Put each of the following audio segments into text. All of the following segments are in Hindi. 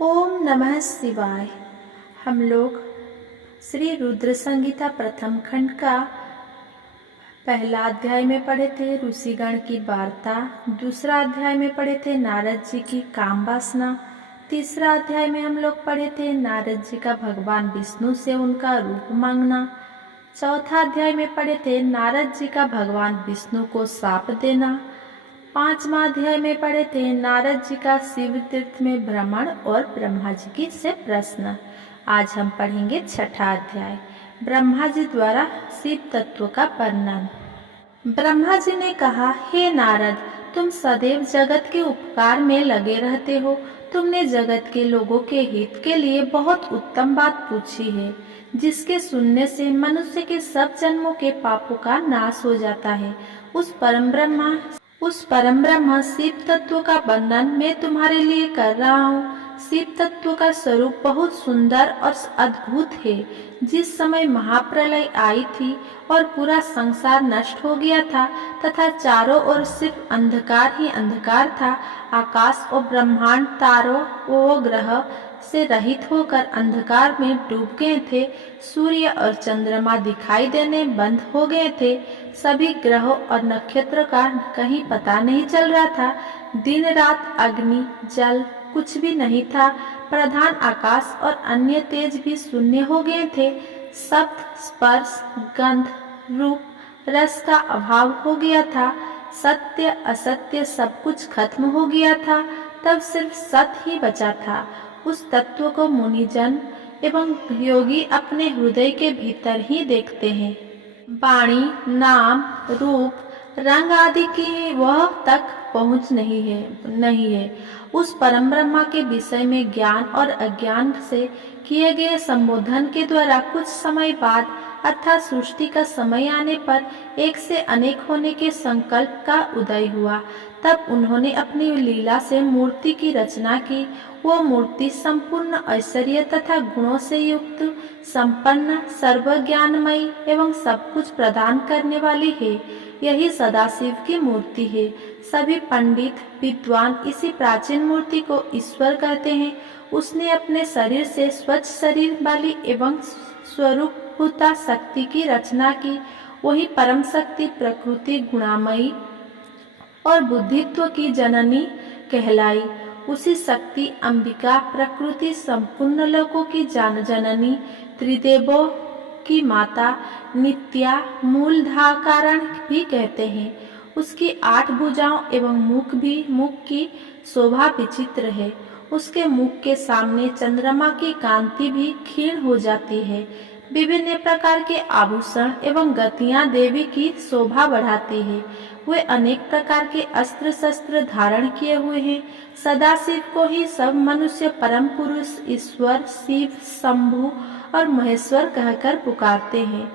ओम नमः शिवाय। हम लोग श्री रुद्र संगीता प्रथम खंड का पहला अध्याय में पढ़े थे ऋषिगण की वार्ता, दूसरा अध्याय में पढ़े थे नारद जी की काम वासना, तीसरा अध्याय में हम लोग पढ़े थे नारद जी का भगवान विष्णु से उनका रूप मांगना, चौथा अध्याय में पढ़े थे नारद जी का भगवान विष्णु को शाप देना, पांचवा अध्याय में पढ़े थे नारद जी का शिव तीर्थ में भ्रमण और ब्रह्मा जी की से प्रश्न। आज हम पढ़ेंगे छठा अध्याय, ब्रह्मा जी द्वारा शिव तत्व का वर्णन। ब्रह्मा जी ने कहा, हे नारद, तुम सदैव जगत के उपकार में लगे रहते हो। तुमने जगत के लोगों के हित के लिए बहुत उत्तम बात पूछी है, जिसके सुनने से मनुष्य के सब जन्मों के पापों का नाश हो जाता है। उस परम ब्रह्म शिव तत्व का वर्णन मैं तुम्हारे लिए कर रहा हूँ। शिव तत्व का स्वरूप बहुत सुंदर और अद्भुत है। जिस समय महाप्रलय आई थी और पूरा संसार नष्ट हो गया था तथा चारों ओर सिर्फ अंधकार ही अंधकार था, आकाश और ब्रह्मांड तारों व ग्रह से रहित होकर अंधकार में डूब गए थे। सूर्य और चंद्रमा दिखाई देने बंद हो गए थे। सभी ग्रहों और नक्षत्र का कहीं पता नहीं चल रहा था। दिन रात, अग्नि, जल कुछ भी नहीं था। प्रधान आकाश और अन्य तेज भी शून्य हो गए थे। शब्द, स्पर्श, गंध, रूप, रस का अभाव हो गया था। सत्य असत्य सब कुछ खत्म हो गया था। तब सिर्फ सत्य ही बचा था। उस तत्व को मुनिजन एवं योगी अपने हृदय के भीतर ही देखते हैं। वाणी, नाम, रूप, रंग आदि की वह तक पहुँच नहीं है। उस परम ब्रह्मा के विषय में ज्ञान और अज्ञान से किए गए संबोधन के द्वारा कुछ समय बाद अर्थात सृष्टि का समय आने पर एक से अनेक होने के संकल्प का उदय हुआ। तब उन्होंने अपनी लीला से मूर्ति की रचना की। वो मूर्ति संपूर्ण ऐश्वर्य तथा गुणों से युक्त, संपन्न, सर्वज्ञानमयी एवं सब कुछ प्रदान करने वाली है। यही सदाशिव की मूर्ति है। सभी पंडित विद्वान इसी प्राचीन मूर्ति को ईश्वर कहते हैं। उसने अपने शरीर से स्वच्छ शरीर वाली एवं स्वरूपभूता शक्ति की रचना की। वही परम शक्ति प्रकृति गुणामयी और बुद्धित्व की जननी कहलाई। उसी शक्ति अंबिका प्रकृति संपूर्ण लोकों की जननी, त्रिदेवों की माता, नित्या, मूलधारण भी कहते हैं। उसकी 8 भुजाओं एवं मुख की शोभा विचित्र है। उसके मुख के सामने चंद्रमा की कांति भी क्षीण हो जाती है। विभिन्न प्रकार के आभूषण एवं गतियां देवी की शोभा बढ़ाती है। वे अनेक प्रकार के अस्त्र शस्त्र धारण किए हुए हैं। सदाशिव को ही सब मनुष्य परम पुरुष, ईश्वर, शिव, शंभु और महेश्वर कहकर पुकारते हैं।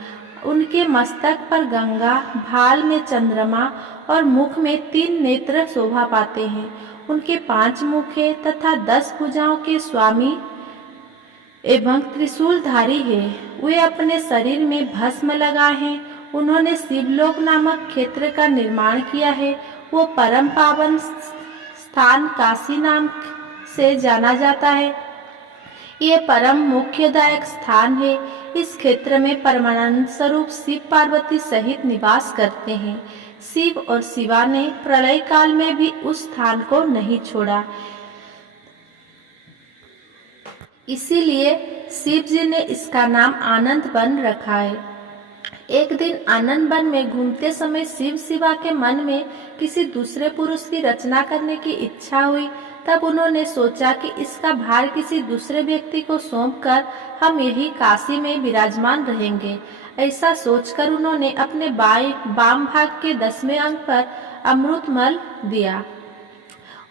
उनके मस्तक पर गंगा, भाल में चंद्रमा और मुख में 3 नेत्र शोभा पाते हैं। उनके 5 मुख है तथा 10 भुजाओं के स्वामी एवं त्रिशूलधारी है। वे अपने शरीर में भस्म लगाए हैं। उन्होंने शिवलोक नामक क्षेत्र का निर्माण किया है। वो परम पावन स्थान काशी नाम से जाना जाता है। ये परम मोक्षदायक स्थान है। इस क्षेत्र में परमानंद स्वरूप शिव पार्वती सहित निवास करते हैं। शिव और शिवा ने प्रलय काल में भी उस स्थान को नहीं छोड़ा। इसीलिए शिव जी ने इसका नाम आनंद वन रखा है। एक दिन आनंद वन में घूमते समय शिव शिवा के मन में किसी दूसरे पुरुष की रचना करने की इच्छा हुई। तब उन्होंने सोचा कि इसका भार किसी दूसरे व्यक्ति को सौंपकर हम यही काशी में विराजमान रहेंगे। ऐसा सोचकर उन्होंने अपने वाम भाग के 10वें अंग पर अमृत मल दिया,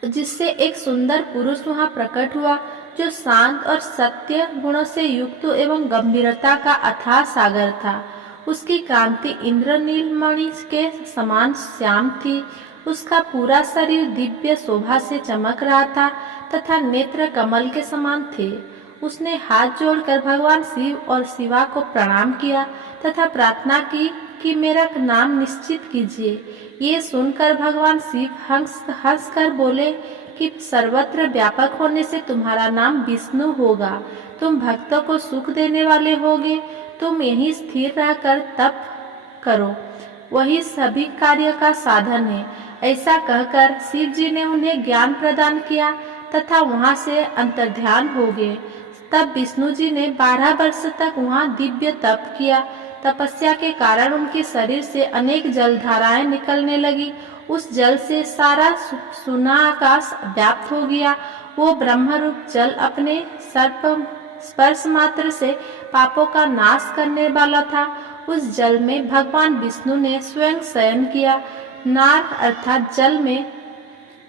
जिससे एक सुंदर पुरुष वहां प्रकट हुआ, जो शांत और सत्य गुणों से युक्त एवं गंभीरता का अथाह सागर था। उसकी कांति इंद्रनील मणि के समान श्याम थी। उसका पूरा शरीर दिव्य शोभा से चमक रहा था तथा नेत्र कमल के समान थे। उसने हाथ जोड़कर भगवान शिव और शिवा को प्रणाम किया तथा प्रार्थना की कि मेरा नाम निश्चित कीजिए। ये सुनकर भगवान शिव हंस कर बोले कि सर्वत्र व्यापक होने से तुम्हारा नाम विष्णु होगा। तुम भक्तों को सुख देने वाले होगे। तुम यहीं स्थिर रहकर तप करो, वही सभी कार्य का साधन है। ऐसा कहकर शिव जी ने उन्हें ज्ञान प्रदान किया तथा वहां से अंतर्ध्यान हो गए। तब विष्णु जी ने 12 वर्ष तक वहां दिव्य तप किया। तपस्या के कारण उनके शरीर से अनेक जलधाराएं निकलने लगी। उस जल से सारा सुना आकाश व्याप्त हो गया। वो ब्रह्मरूप जल अपने सर्प स्पर्श मात्र से पापों का नाश करने वाला था। उस जल में भगवान विष्णु ने स्वयं शयन किया। नार अर्थात जल में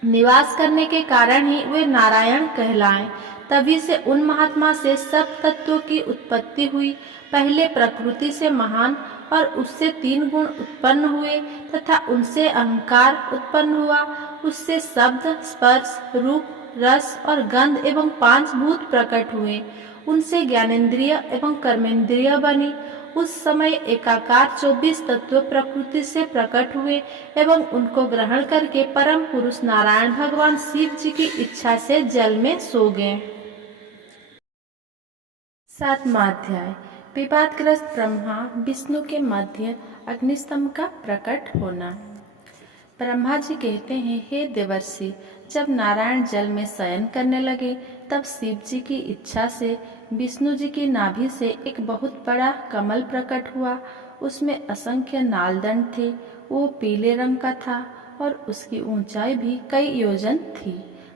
निवास करने के कारण ही वे नारायण कहलाए। तभी से उन महात्मा से सब तत्वों की उत्पत्ति हुई। पहले प्रकृति से महान और उससे 3 गुण उत्पन्न हुए तथा उनसे अहंकार उत्पन्न हुआ। उससे शब्द, स्पर्श, रूप, रस और गंध एवं 5 भूत प्रकट हुए। उनसे ज्ञानेन्द्रिय एवं कर्मेंद्रिय बनी। उस समय एकाकार 24 तत्व प्रकृति से प्रकट हुए एवं उनको ग्रहण करके परम पुरुष नारायण भगवान शिव जी की इच्छा से जल में सो गए। 7वां अध्याय। विवादग्रस्त ब्रह्मा विष्णु के मध्य अग्निस्तंभ का प्रकट होना। ब्रह्मा जी कहते हैं, हे देवर्षि, जब नारायण जल में शयन करने लगे तब शिव जी की इच्छा से विष्णु जी की नाभि से एक बहुत बड़ा कमल प्रकट हुआ। उसमें असंख्य नालदंड थे। वो पीले रंग का था और उसकी ऊंचाई भी कई योजन थी।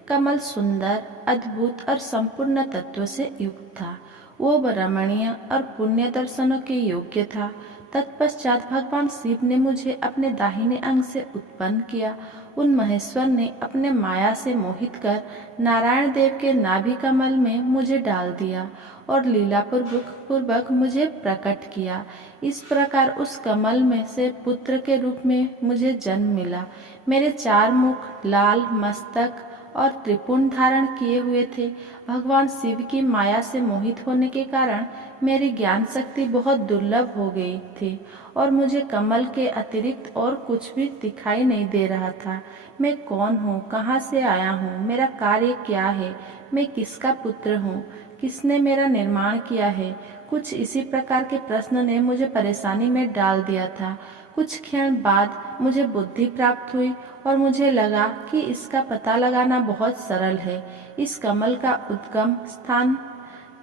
कमल सुंदर, अद्भुत और संपूर्ण तत्व से युक्त था। वो रमणीय और पुण्य दर्शनों के योग्य था। तत्पश्चात भगवान शिव ने मुझे अपने दाहिने अंग से उत्पन्न किया। उन महेश्वर ने अपने माया से मोहित कर नारायण देव के नाभि कमल में मुझे डाल दिया और लीला पूर्वक मुझे प्रकट किया। इस प्रकार उस कमल में से पुत्र के रूप में मुझे जन्म मिला। मेरे 4 मुख, लाल मस्तक और त्रिपुंड धारण किए हुए थे। भगवान शिव की माया से मोहित होने के कारण मेरी ज्ञान शक्ति बहुत दुर्लभ हो गई थी और मुझे कमल के अतिरिक्त और कुछ भी दिखाई नहीं दे रहा था। मैं कौन हूँ, कहाँ से आया हूँ, मेरा कार्य क्या है, मैं किसका पुत्र हूँ, किसने मेरा निर्माण किया है। कुछ इसी प्रकार के प्रश्न ने मुझे परेशानी में डाल दिया था। कुछ क्षण बाद मुझे बुद्धि प्राप्त हुई और मुझे लगा कि इसका पता लगाना बहुत सरल है। इस कमल का उद्गम स्थान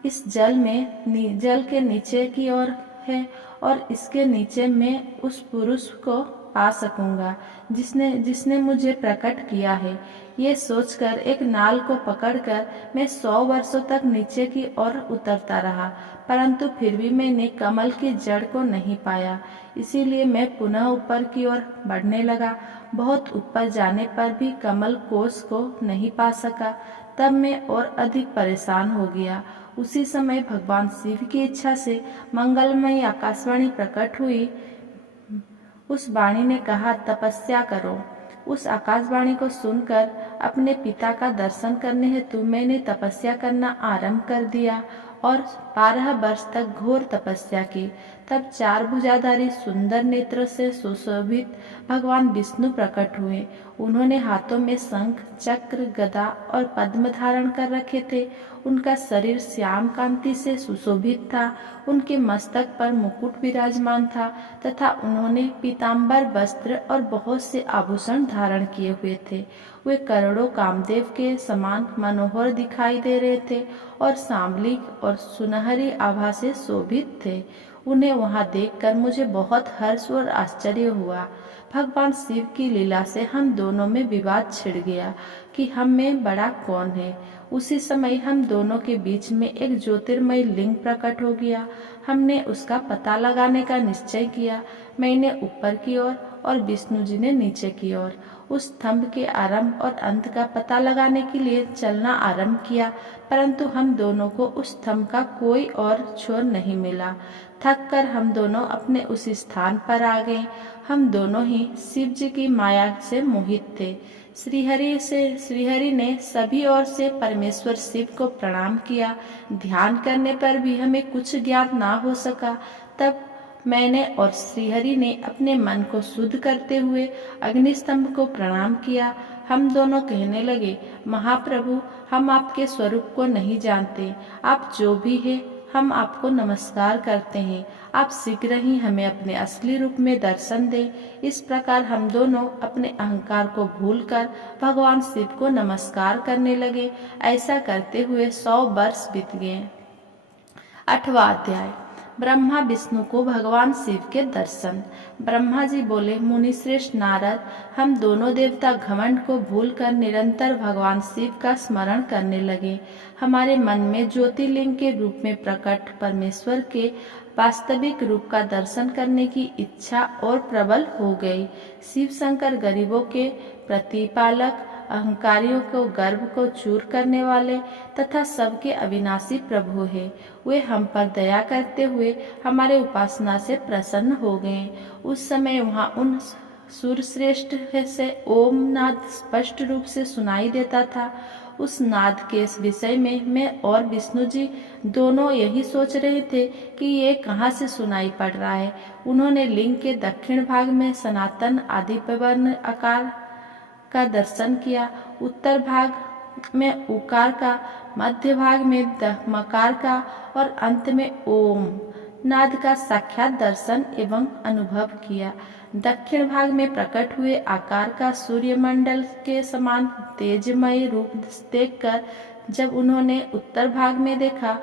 इस जल के नीचे की ओर है और इसके नीचे मैं उस पुरुष को पा सकूंगा जिसने मुझे प्रकट किया है। ये सोचकर एक नाल को पकड़कर मैं 100 वर्षों तक नीचे की ओर उतरता रहा, परंतु फिर भी मैंने कमल की जड़ को नहीं पाया। इसीलिए मैं पुनः ऊपर की ओर बढ़ने लगा। बहुत ऊपर जाने पर भी कमल कोश को नहीं पा सका। तब मैं और अधिक परेशान हो गया। उसी समय भगवान शिव की इच्छा से मंगलमयी आकाशवाणी प्रकट हुई। उस वाणी ने कहा, तपस्या करो। उस आकाशवाणी को सुनकर अपने पिता का दर्शन करने हेतु मैंने तपस्या करना आरंभ कर दिया और 12 वर्ष तक घोर तपस्या की। तब 4 भुजाधारी सुंदर नेत्र से सुशोभित भगवान विष्णु प्रकट हुए। उन्होंने हाथों में शंख, चक्र, गदा और पद्म धारण कर रखे थे। उनका शरीर श्याम कांति से सुशोभित था। उनके मस्तक पर मुकुट विराजमान था तथा उन्होंने पीताम्बर वस्त्र और बहुत से आभूषण धारण किए हुए थे। वे करोड़ों कामदेव के समान मनोहर दिखाई दे रहे थे और सांवली और सुनहरी आभा से शोभित थे। उन्हें वहां देखकर मुझे बहुत हर्ष और आश्चर्य हुआ। भगवान शिव की लीला से हम दोनों में विवाद छिड़ गया कि हम में बड़ा कौन है। उसी समय हम दोनों के बीच में एक ज्योतिर्मय लिंग प्रकट हो गया। हमने उसका पता लगाने का निश्चय किया। मैंने ऊपर की ओर और विष्णु जी ने नीचे की ओर। उस स्तंभ के आरंभ और अंत का पता लगाने के लिए चलना आरंभ किया, परंतु हम दोनों को उस स्तंभ का कोई और छोर नहीं मिला। थक कर हम दोनों अपने उस स्थान पर आ गए। हम दोनों ही शिव जी की माया से मोहित थे। श्रीहरि ने सभी ओर से परमेश्वर शिव को प्रणाम किया। ध्यान करने पर भी हमें कुछ ज्ञात ना हो सका। तब मैंने और श्रीहरि ने अपने मन को शुद्ध करते हुए अग्निस्तंभ को प्रणाम किया। हम दोनों कहने लगे, महाप्रभु, हम आपके स्वरूप को नहीं जानते। आप जो भी है, हम आपको नमस्कार करते हैं। आप शीघ्र ही हमें अपने असली रूप में दर्शन दें। इस प्रकार हम दोनों अपने अहंकार को भूलकर भगवान शिव को नमस्कार करने लगे। ऐसा करते हुए 100 वर्ष बीत गए। 8वां अध्याय। ब्रह्मा विष्णु को भगवान शिव के दर्शन। ब्रह्मा जी बोले, मुनि श्रेष्ठ नारद, हम दोनों देवता घमंड को भूलकर निरंतर भगवान शिव का स्मरण करने लगे। हमारे मन में ज्योतिर्लिंग के रूप में प्रकट परमेश्वर के वास्तविक रूप का दर्शन करने की इच्छा और प्रबल हो गई। शिव शंकर गरीबों के प्रतिपालक, अहंकारियों को गर्व को चूर करने वाले तथा सबके अविनाशी प्रभु है। वे हम पर दया करते हुए हमारे उपासना से प्रसन्न हो गए। उस समय वहाँ उन सूरश्रेष्ठ से ओम नाद स्पष्ट रूप से सुनाई देता था। उस नाद के विषय में मैं और विष्णु जी दोनों यही सोच रहे थे कि ये कहाँ से सुनाई पड़ रहा है। उन्होंने लिंग के दक्षिण भाग में सनातन आदिपवर्ण आकार का दर्शन किया, उत्तर भाग में उकार का, मध्य भाग में मकार का और अंत में ओम नाद का साक्षात दर्शन एवं अनुभव किया। दक्षिण भाग में प्रकट हुए आकार का सूर्यमंडल के समान तेजमय रूप देखकर जब उन्होंने उत्तर भाग में देखा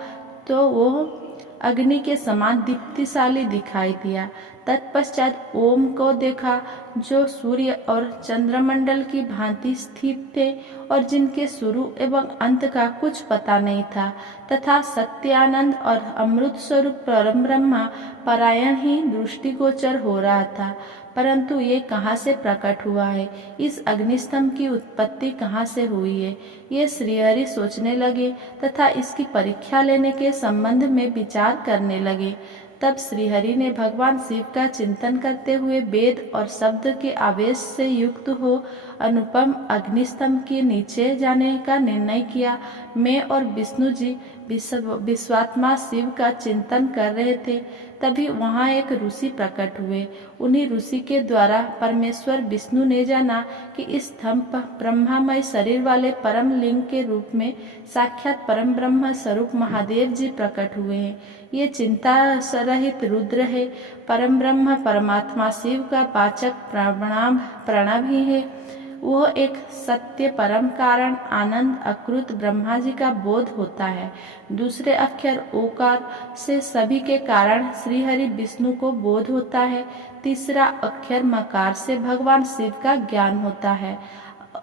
तो वो अग्नि के समान दीप्तिशाली दिखाई दिया। तत्पश्चात ओम को देखा जो सूर्य और चंद्रमंडल की भांति स्थित थे और जिनके शुरू एवं अंत का कुछ पता नहीं था, तथा सत्यानंद और अमृत स्वरूप परम ब्रह्मा परायण ही दृष्टिगोचर हो रहा था। परंतु ये कहाँ से प्रकट हुआ है, इस अग्निस्तंभ की उत्पत्ति कहाँ से हुई है, ये श्रीहरि सोचने लगे तथा इसकी परीक्षा लेने के संबंध में विचार करने लगे। तब श्रीहरि ने भगवान शिव का चिंतन करते हुए वेद और शब्द के आवेश से युक्त हो अनुपम अग्निस्तंभ के नीचे जाने का निर्णय किया। मैं और विष्णु जी विश्वात्मा शिव का चिंतन कर रहे थे। तभी वहाँ एक ऋषि प्रकट हुए। उन्हीं ऋषि के द्वारा परमेश्वर विष्णु ने जाना कि इस स्तंभ ब्रह्मामय शरीर वाले परम लिंग के रूप में साक्षात परम ब्रह्म स्वरूप महादेव जी प्रकट हुए हैं। ये चिंता रहित रुद्र है। परम ब्रह्म परमात्मा शिव का पाचक प्रणव ही है। वो एक सत्य परम कारण आनंद अकृत ब्रह्मा जी का बोध होता है। दूसरे अक्षर ओकार से सभी के कारण श्रीहरि विष्णु को बोध होता है। तीसरा अक्षर मकार से भगवान शिव का ज्ञान होता है।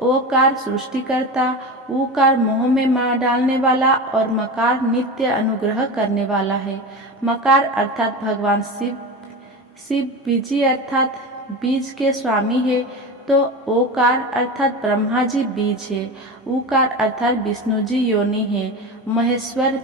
ओकार सृष्टिकर्ता, ऊकार मोह में मार डालने वाला और मकार नित्य अनुग्रह करने वाला है। मकार अर्थात भगवान शिव बीजी अर्थात बीज के स्वामी है, तो ओकार अर्थात ब्रह्मा जी बीज है। उकार अर्थात विष्णु जी योनि है। महेश्वर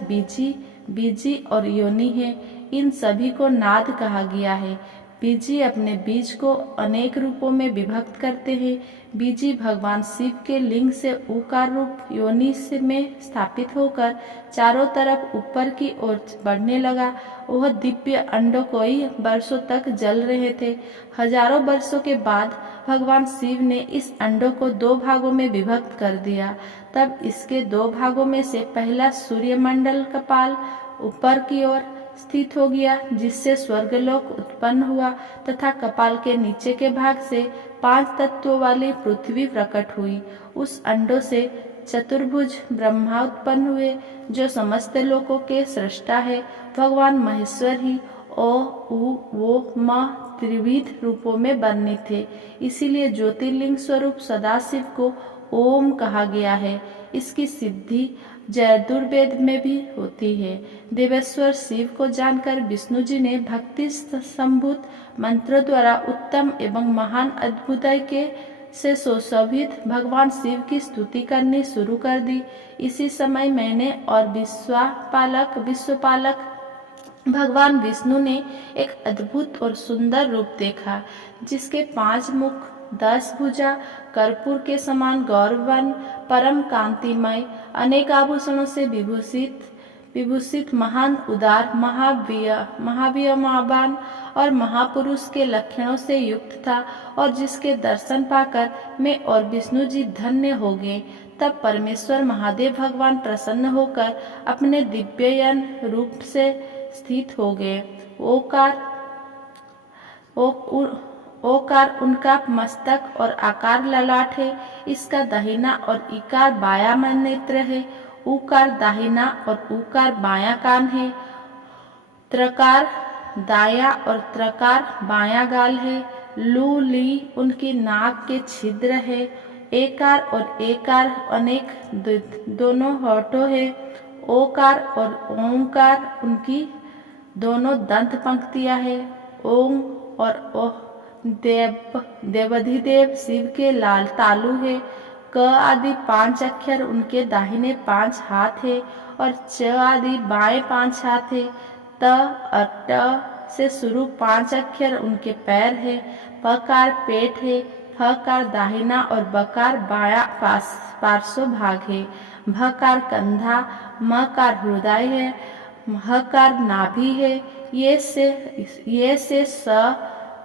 बीजी और योनि है। इन सभी को नाद कहा गया है। बीजी अपने बीज को अनेक रूपों में विभक्त करते हैं। बीजी भगवान शिव के लिंग से उकार रूप योनि से में स्थापित होकर चारों तरफ ऊपर की ओर बढ़ने लगा। वह दिव्य अंडों कई वर्षों तक जल रहे थे। हजारों वर्षों के बाद भगवान शिव ने इस अंडों को 2 भागों में विभक्त कर दिया। तब इसके 2 भागों में से पहला सूर्यमंडल कपाल ऊपर की ओर स्थित हो गया, जिससे स्वर्गलोक उत्पन्न हुआ, तथा कपाल के नीचे के भाग से 5 तत्वों वाली पृथ्वी प्रकट हुई। उस अंडों से चतुर्भुज ब्रह्मा उत्पन्न हुए, जो समस्त लोकों के सृष्टा है। भगवान महेश्वर ही ओ उ वो म त्रिविध रूपों में वर्णित थे। इसीलिए ज्योतिर्लिंग स्वरूप सदाशिव को ओम कहा गया है। इसकी सिद्धि जयदुर्वेद में भी होती है। देवेश्वर शिव को जानकर विष्णु जी ने भक्ति संभूत मंत्रों द्वारा उत्तम एवं महान अद्भुत के से सुशोभित भगवान शिव की स्तुति करनी शुरू कर दी। इसी समय मैंने और विश्वपालक भगवान विष्णु ने एक अद्भुत और सुंदर रूप देखा, जिसके 5 मुख, 10 भुजा, कर्पूर के समान गौरवन, परम कांतिमय, अनेक आभूषणों से विभूषित, विभूषित महान उदार महावीयमान और महापुरुष के लक्षणों से युक्त था और जिसके दर्शन पाकर मैं और विष्णु जी धन्य हो गए। तब परमेश्वर महादेव भगवान प्रसन्न होकर अपने दिव्ययन रूप से स्थित हो गए। ओकार उनका मस्तक और आकार ललाट है। इसका दाहिना और इकार बायां नेत्र है। उकार दाहिना और उकार बायां कान है। त्रकार दाया और त्रकार बायां गाल है। लू ली उनकी नाक के छिद्र है। एकार और एकार अनेक दोनों होठों है। ओकार और ओंकार उनकी दोनों दंत पंक्तियां है। ओम और ओह देवाधिदेव शिव के लाल तालु है। क आदि 5 अक्षर उनके दाहिने 5 हाथ है और च आदि बाएं 5 हाथ है। त और ट से शुरू 5 अक्षर उनके पैर है। पकार पेट है। फकार दाहिना और बकार बायां पार्श्व भाग है। भकार कंधा। मकार हृदय है। हकार नाभि है। ये से स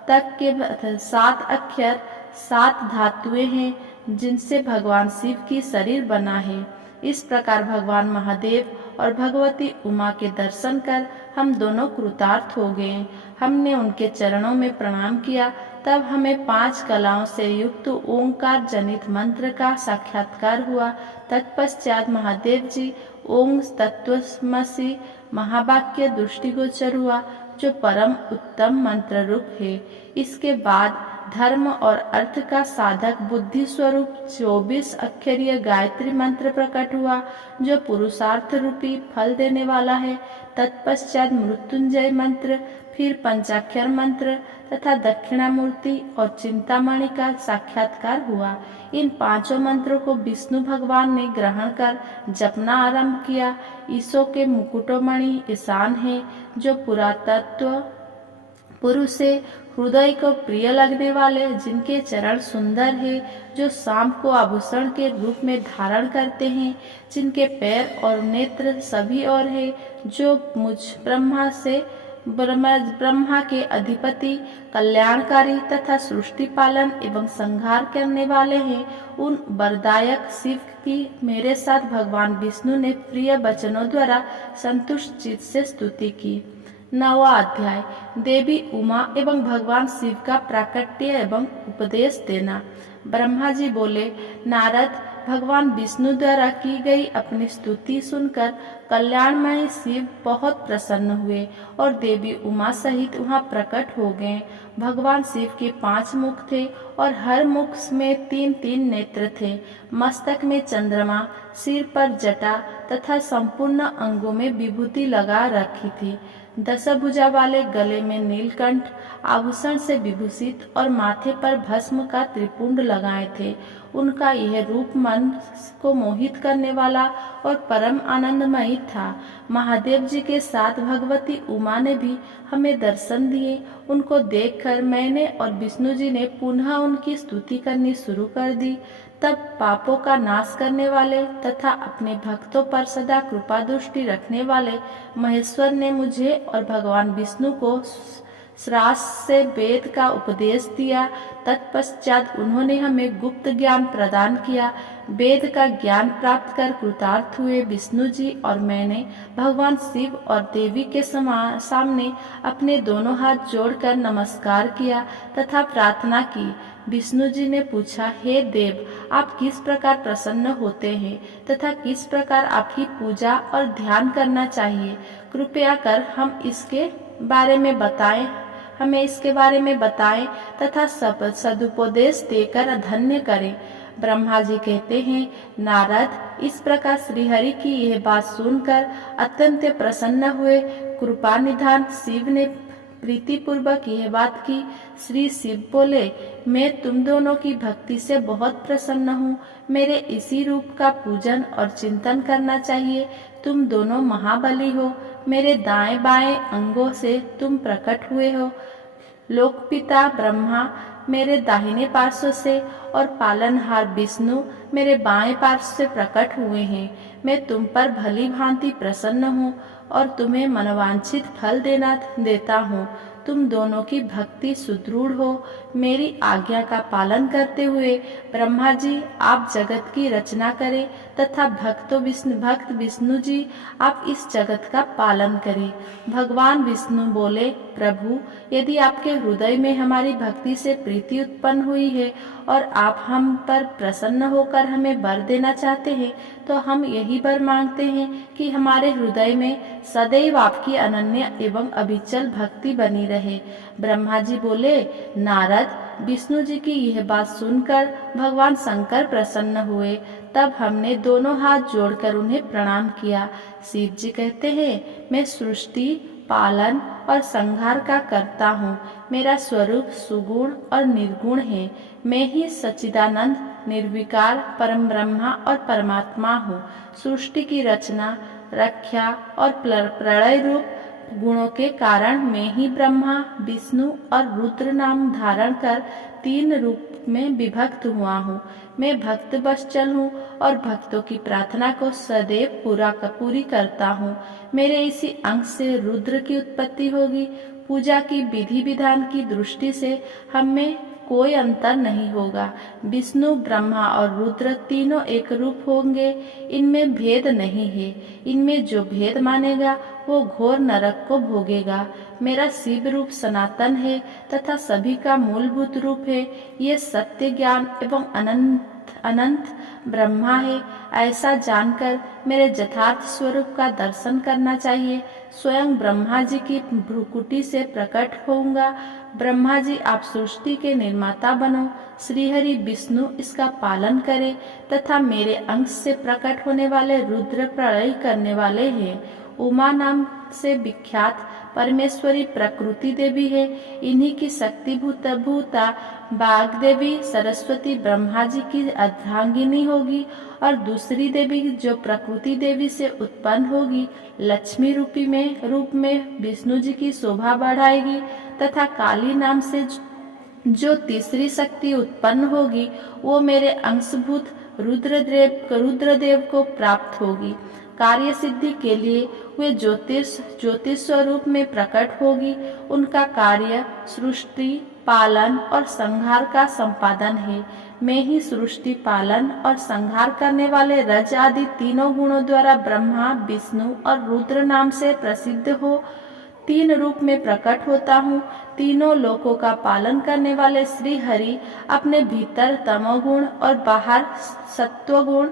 तक के 7 अक्षर 7 धातुएं हैं जिनसे भगवान शिव की शरीर बना है। इस प्रकार भगवान महादेव और भगवती उमा के दर्शन कर हम दोनों कृतार्थ हो गए। हमने उनके चरणों में प्रणाम किया। तब हमें 5 कलाओं से युक्त ओंकार जनित मंत्र का साक्षात्कार हुआ। तत्पश्चात महादेव जी ओम तत्वमसि महावाक्य दृष्टिगोचर हुआ जो परम उत्तम मंत्र रूप है। इसके बाद धर्म और अर्थ का साधक बुद्धि स्वरूप 24 अक्षरीय गायत्री मंत्र प्रकट हुआ जो पुरुषार्थ रूपी फल देने वाला है। तत्पश्चात मृत्युंजय मंत्र, फिर पंचाक्षर मंत्र तथा दक्षिणामूर्ति और चिंतामणि का साक्षात्कार हुआ। इन 5 मंत्रों को विष्णु भगवान ने ग्रहण कर जपना आरंभ किया। ईसो के मुकुटमणि ईशान है जो पुरातत्व पुरुष से हृदय को प्रिय लगने वाले, जिनके चरण सुंदर है, जो शाम को आभूषण के रूप में धारण करते हैं, जिनके पैर और नेत्र सभी और है, जो मुझ ब्रह्मा के अधिपति, कल्याणकारी तथा सृष्टि पालन एवं संहार करने वाले हैं। उन वरदायक शिव की मेरे साथ भगवान विष्णु ने प्रिय वचनों द्वारा संतुष्ट चित्त से स्तुति की। 9वां अध्याय देवी उमा एवं भगवान शिव का प्राकट्य एवं उपदेश देना। ब्रह्मा जी बोले, नारद, भगवान विष्णु द्वारा की गई अपनी स्तुति सुनकर कल्याणमय शिव बहुत प्रसन्न हुए और देवी उमा सहित वहां प्रकट हो गए। भगवान शिव के 5 मुख थे और हर मुख में 3-3 नेत्र थे। मस्तक में चंद्रमा, सिर पर जटा तथा संपूर्ण अंगों में विभूति लगा रखी थी। 10 भुजा वाले गले में नीलकंठ आभूषण से विभूषित और माथे पर भस्म का त्रिपुंड लगाए थे। उनका यह रूप मन को मोहित करने वाला और परम आनंदमयी था। महादेव जी के साथ भगवती उमा ने भी हमें दर्शन दिए। उनको देखकर मैंने और विष्णु जी ने पुनः उनकी स्तुति करनी शुरू कर दी। तब पापों का नाश करने वाले तथा अपने भक्तों पर सदा कृपा दृष्टि रखने वाले महेश्वर ने मुझे और भगवान विष्णु को श्रास से वेद का उपदेश दिया। तत्पश्चात उन्होंने हमें गुप्त ज्ञान प्रदान किया। वेद का ज्ञान प्राप्त कर कृतार्थ हुए विष्णु जी और मैंने भगवान शिव और देवी के सामने अपने दोनों हाथ जोड़कर नमस्कार किया तथा प्रार्थना की। विष्णु जी ने पूछा, हे देव, आप किस प्रकार प्रसन्न होते हैं तथा किस प्रकार आपकी पूजा और ध्यान करना चाहिए? कृपया कर हमें इसके बारे में बताएं तथा सदुपदेश देकर धन्य करें। ब्रह्मा जी कहते हैं, नारद, इस प्रकार श्रीहरि की यह बात सुनकर अत्यंत प्रसन्न हुए। कृपा निधान शिव ने प्रीति पूर्वक यह बात की। श्री शिव बोले, मैं तुम दोनों की भक्ति से बहुत प्रसन्न हूँ। मेरे इसी रूप का पूजन और चिंतन करना चाहिए। तुम दोनों महाबली हो। मेरे दाएं बाएं अंगों से तुम प्रकट हुए हो। लोकपिता ब्रह्मा मेरे दाहिने पार्श्व से और पालनहार विष्णु मेरे बाएं पार्श्व से प्रकट हुए हैं। मैं तुम पर भली भांति प्रसन्न हूँ और तुम्हें मनोवांछित फल देता हूँ। तुम दोनों की भक्ति सुदृढ़ हो। मेरी आज्ञा का पालन करते हुए ब्रह्मा जी आप जगत की रचना करें तथा भक्त विष्णु जी आप इस जगत का पालन करें। भगवान विष्णु बोले, प्रभु, यदि आपके हृदय में हमारी भक्ति से प्रीति उत्पन्न हुई है और आप हम पर प्रसन्न होकर हमें वर देना चाहते हैं, तो हम यही वर मांगते हैं कि हमारे हृदय में सदैव आपकी अनन्य एवं अविचल भक्ति बनी रहे। ब्रह्मा जी बोले, नारद, विष्णु जी की यह बात सुनकर भगवान शंकर प्रसन्न हुए। तब हमने दोनों हाथ जोड़कर उन्हें प्रणाम किया। शिव जी कहते हैं, मैं सृष्टि, पालन और संहार का करता हूँ। मेरा स्वरूप सुगुण और निर्गुण है। मैं ही सच्चिदानंद, निर्विकार, परम ब्रह्मा और परमात्मा हूँ। सृष्टि की रचना, रक्षा और प्रलय रूप गुणों के कारण मैं ही ब्रह्मा, विष्णु और रुद्र नाम धारण कर 3 रूप में विभक्त हुआ हूँ। मैं भक्त वत्सल हूँ और भक्तों की प्रार्थना को सदैव पूरी करता हूँ। मेरे इसी अंश से रुद्र की उत्पत्ति होगी। पूजा की विधि विधान की दृष्टि से हम में कोई अंतर नहीं होगा। विष्णु, ब्रह्मा और रुद्र तीनों एक रूप होंगे। इनमें भेद नहीं है। इनमें जो भेद मानेगा वो घोर नरक को भोगेगा। मेरा शिव रूप सनातन है तथा सभी का मूलभूत रूप है। ये सत्य, ज्ञान एवं अनंत ब्रह्मा है। ऐसा जानकर मेरे यथार्थ स्वरूप का दर्शन करना चाहिए। स्वयं ब्रह्मा जी की भ्रुकुटी से प्रकट होऊंगा। ब्रह्मा जी, आप सृष्टि के निर्माता बनो। श्रीहरि विष्णु इसका पालन करे तथा मेरे अंश से प्रकट होने वाले रुद्र प्रलय करने वाले हैं। उमा नाम से विख्यात परमेश्वरी प्रकृति देवी है। इन्हीं की शक्ति भूता बाग देवी सरस्वती ब्रह्मा जी की अर्धांगिनी होगी और दूसरी देवी जो प्रकृति देवी से उत्पन्न होगी लक्ष्मी रूप में विष्णु जी की शोभा बढ़ाएगी तथा काली नाम से जो तीसरी शक्ति उत्पन्न होगी वो मेरे अंशभूत रुद्रदेव को प्राप्त होगी। कार्य सिद्धि के लिए वे ज्योतिष स्वरूप में प्रकट होगी। उनका कार्य सृष्टि, पालन और संहार का संपादन है। मैं ही सृष्टि, पालन और संहार करने वाले रज आदि तीनों गुणों द्वारा ब्रह्मा, विष्णु और रुद्र नाम से प्रसिद्ध हो 3 रूप में प्रकट होता हूँ। तीनों लोकों का पालन करने वाले श्री हरि अपने भीतर तमोगुण और बाहर सत्वगुण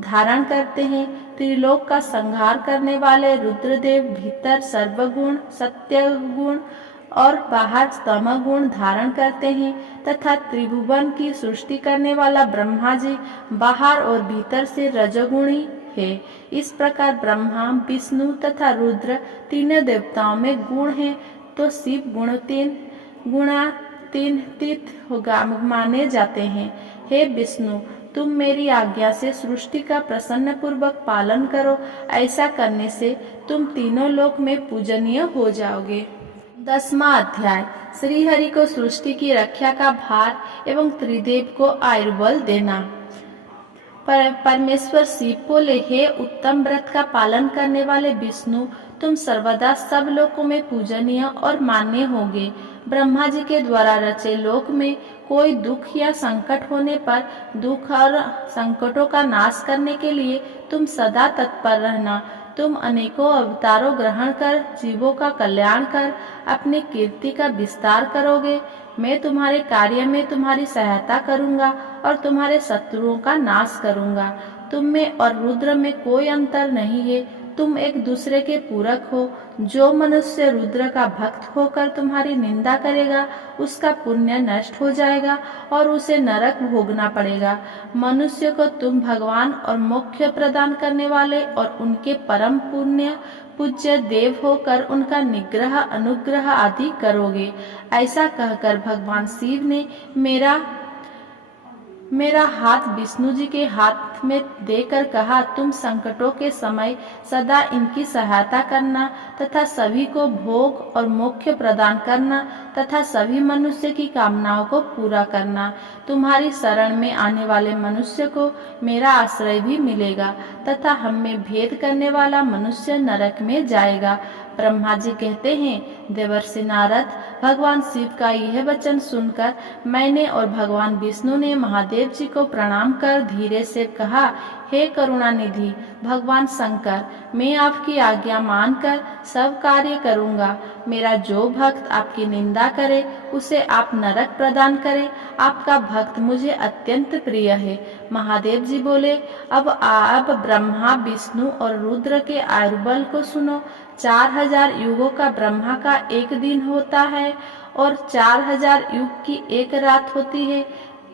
धारण करते हैं। त्रिलोक का संहार करने वाले रुद्रदेव भीतर सर्वगुण, सत्यगुण और बाहर तमगुण धारण करते हैं तथा त्रिभुवन की सृष्टि करने वाला ब्रह्मा जी बाहर और भीतर से रजोगुणी है। इस प्रकार ब्रह्मा, विष्णु तथा रुद्र तीनों देवताओं में गुण हैं, तो शिव गुणातीत माने जाते हैं। हे विष्णु, तुम मेरी आज्ञा से सृष्टि का प्रसन्न पूर्वक पालन करो। ऐसा करने से तुम तीनों लोक में पूजनीय हो जाओगे। 10वां अध्याय। श्री हरि को सृष्टि की रक्षा का भार एवं त्रिदेव को आयुर्बल देना। परमेश्वर शिव बोले, हे उत्तम व्रत का पालन करने वाले विष्णु, तुम सर्वदा सब लोकों में पूजनीय और मान्य होगे। ब्रह्मा जी के द्वारा रचे लोक में कोई दुख या संकट होने पर दुख और संकटों का नाश करने के लिए तुम सदा तत्पर रहना। तुम अनेकों अवतारों ग्रहण कर जीवों का कल्याण कर अपनी कीर्ति का विस्तार करोगे। मैं तुम्हारे कार्य में तुम्हारी सहायता करूंगा और तुम्हारे शत्रुओं का नाश करूंगा। तुम में और रुद्र में कोई अंतर नहीं है। तुम एक दूसरे के पूरक हो। जो मनुष्य रुद्र का भक्त होकर तुम्हारी निंदा करेगा उसका पुण्य नष्ट हो जाएगा और उसे नरक भोगना पड़ेगा। मनुष्य को तुम भगवान और मोक्ष प्रदान करने वाले और उनके परम पूज्य देव होकर उनका निग्रह, अनुग्रह आदि करोगे। ऐसा कहकर भगवान शिव ने मेरा हाथ विष्णु जी के हाथ में देकर कहा, तुम संकटों के समय सदा इनकी सहायता करना तथा सभी को भोग और मोक्ष प्रदान करना तथा सभी मनुष्य की कामनाओं को पूरा करना। तुम्हारी शरण में आने वाले मनुष्य को मेरा आश्रय भी मिलेगा तथा हम में भेद करने वाला मनुष्य नरक में जाएगा। ब्रह्मा जी कहते हैं, देवर्षि नारद, भगवान शिव का यह वचन सुनकर मैंने और भगवान विष्णु ने महादेव जी को प्रणाम कर धीरे से कहा, हे करुणानिधि भगवान शंकर, मैं आपकी आज्ञा मानकर सब कार्य करूँगा। मेरा जो भक्त आपकी निंदा करे उसे आप नरक प्रदान करें। आपका भक्त मुझे अत्यंत प्रिय है। महादेव जी बोले, अब आप ब्रह्मा विष्णु और रुद्र के आयुर्बल को सुनो। 4000 युगों का ब्रह्मा का एक दिन होता है और 4000 युग की एक रात होती है।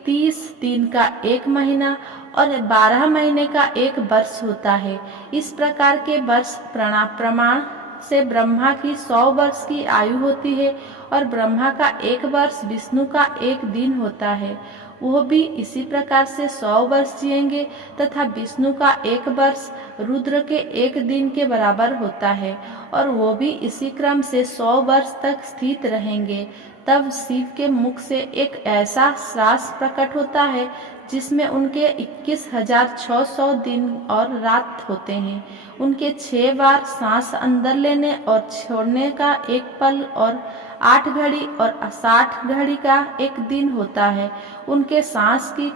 30 दिन का एक महीना और 12 महीने का एक वर्ष होता है। इस प्रकार के वर्ष प्रमाण से ब्रह्मा की 100 वर्ष की आयु होती है और ब्रह्मा का एक वर्ष विष्णु का एक दिन होता है। वो भी इसी प्रकार से 100 वर्ष जिएंगे तथा विष्णु का एक वर्ष रुद्र के एक दिन के बराबर होता है और वो भी इसी क्रम से 100 वर्ष तक स्थित रहेंगे। तब शिव के मुख से एक ऐसा श्वास प्रकट होता है जिसमें उनके 21,600 दिन और रात होते हैं। उनके 6 बार सांस अंदर लेने और छोड़ने का एक पल और 8 घड़ी और 60 घड़ी का एक दिन होता है। उनके सांस की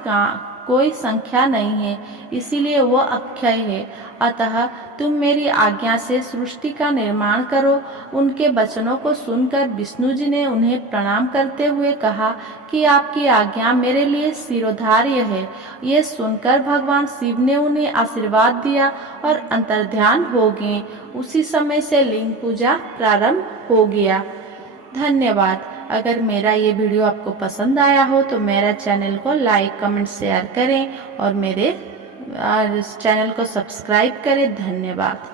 कोई संख्या नहीं है, इसीलिए वो अक्षय है। अतः तुम मेरी आज्ञा से सृष्टि का निर्माण करो। उनके वचनों को सुनकर विष्णु जी ने उन्हें प्रणाम करते हुए कहा कि आपकी आज्ञा मेरे लिए शिरोधार्य है। ये सुनकर भगवान शिव ने उन्हें आशीर्वाद दिया और अंतर्ध्यान हो गए। उसी समय से लिंग पूजा प्रारंभ हो गया। धन्यवाद। अगर मेरा ये वीडियो आपको पसंद आया हो तो मेरा चैनल को लाइक, कमेंट, शेयर करें और मेरे चैनल को सब्सक्राइब करें। धन्यवाद।